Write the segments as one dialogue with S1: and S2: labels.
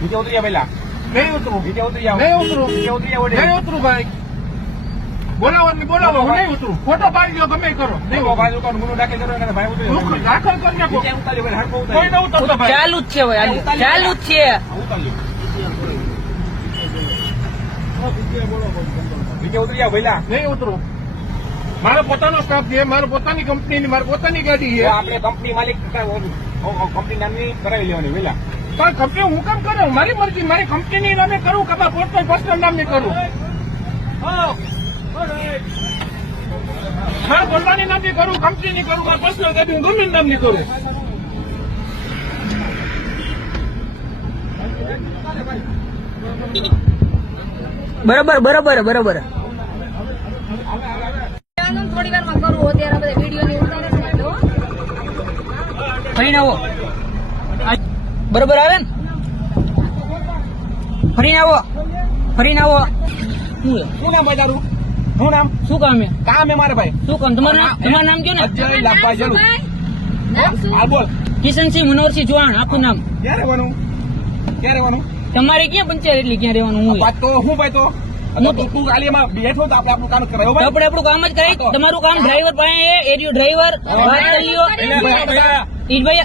S1: નીચે ઉતરી જા
S2: નહીં ઉતરું
S1: નીચે ઉતરી જાઓ
S2: નહીં ઉતરું
S1: નીચે ઉતરી જાઓ
S2: નહીં ઉતરું ભાઈ બોલાવો ને બોલાવો હું નહીં ઉતરું ફોટો પાડી લો ગમે કરો નહીં
S1: ભાઈ દુકાન ગુનો દાખલ કરો ભાઈ ઉતરી
S2: દાખલ કરી નાખો
S3: ચાલુ જ છે ભાઈ ચાલુ જ છે.
S1: ઉતારી. નીચે ઉતરી જાઓ પહેલા
S2: નહીં ઉતરું. મારો પોતાનો સ્ટાફ છે મારો પોતાની કંપની મારી પોતાની ગાડી છે.
S1: આપણે કંપની માલિક કંપની નામની કરાવી લેવાની વેલા
S2: પણ કંપની હું કામ કરું? મારી મરજી મારી કંપનીની નામે કરું કે પોતાની પર્સનલ નામની કરું? હા બોલવાની નામની કરું કંપનીની કરું મારા પર્સનલ ગાડી હું ગમે નામની કરું?
S3: બરોબર બરોબર બરોબર.
S4: થોડી વારમાં કરું અત્યારે બધા વીડિયો ને ઉતારે છે એટલે
S3: ફરીને આવો. બરોબર આવે ને? ફરીને આવો. ફરીને આવો. શું
S1: નામ ભાઈ તારું? શું નામ?
S3: શું કામ એ?
S1: કામ એ મારે ભાઈ.
S3: શું કામ? તમારું નામ તમારું નામ કયો ને?
S1: અજય લાભભાઈ બોલ.
S3: કિશનસિંહ મનોહરસિંહ ચૌહાણ આખું નામ.
S1: ક્યારે બનવું? ક્યારે રહેવાનું
S3: તમારે ક્યાં પંચાયત એટલી ક્યાં રહેવાનું હું
S1: તો હું ભાઈ તો? તો તું તું ખાલી એમાં બેઠો તો આપણે આપણું કામ કરાયો ભાઈ.
S3: આપણે આપણું કામ જ કરી તમારું કામ ડ્રાઈવર પાસે એરિયો ડ્રાઈવર વાત કરી લ્યો.
S1: એટલે ભાઈ ભાઈ
S3: ઈશભાઈ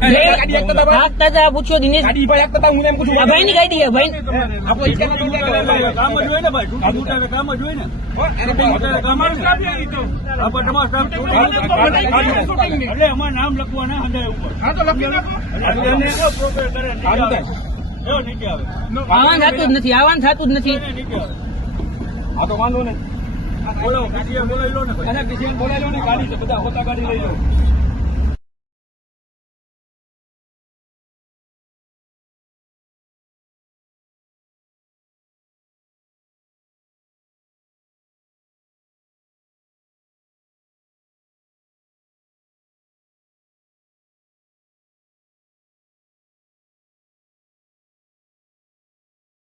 S1: ગાડી હાંકતા હતા ભાઈ?
S3: હાંકતા હતા પૂછો દિનેશ.
S1: ભાઈ
S3: ની ગાડી ભાઈ.
S5: હોય હોય હોય નામ લખવાના ઉપર.
S3: આવવાનું થતું જ નથી આવવાનું થતું જ નથી.
S5: આ
S1: હા તો વાંધો નહીં.
S5: બોલાવો બોલાવી લો ને
S1: બોલાવી લો ને ગાડી છે બધા હોતા ગાડી લઈ લો.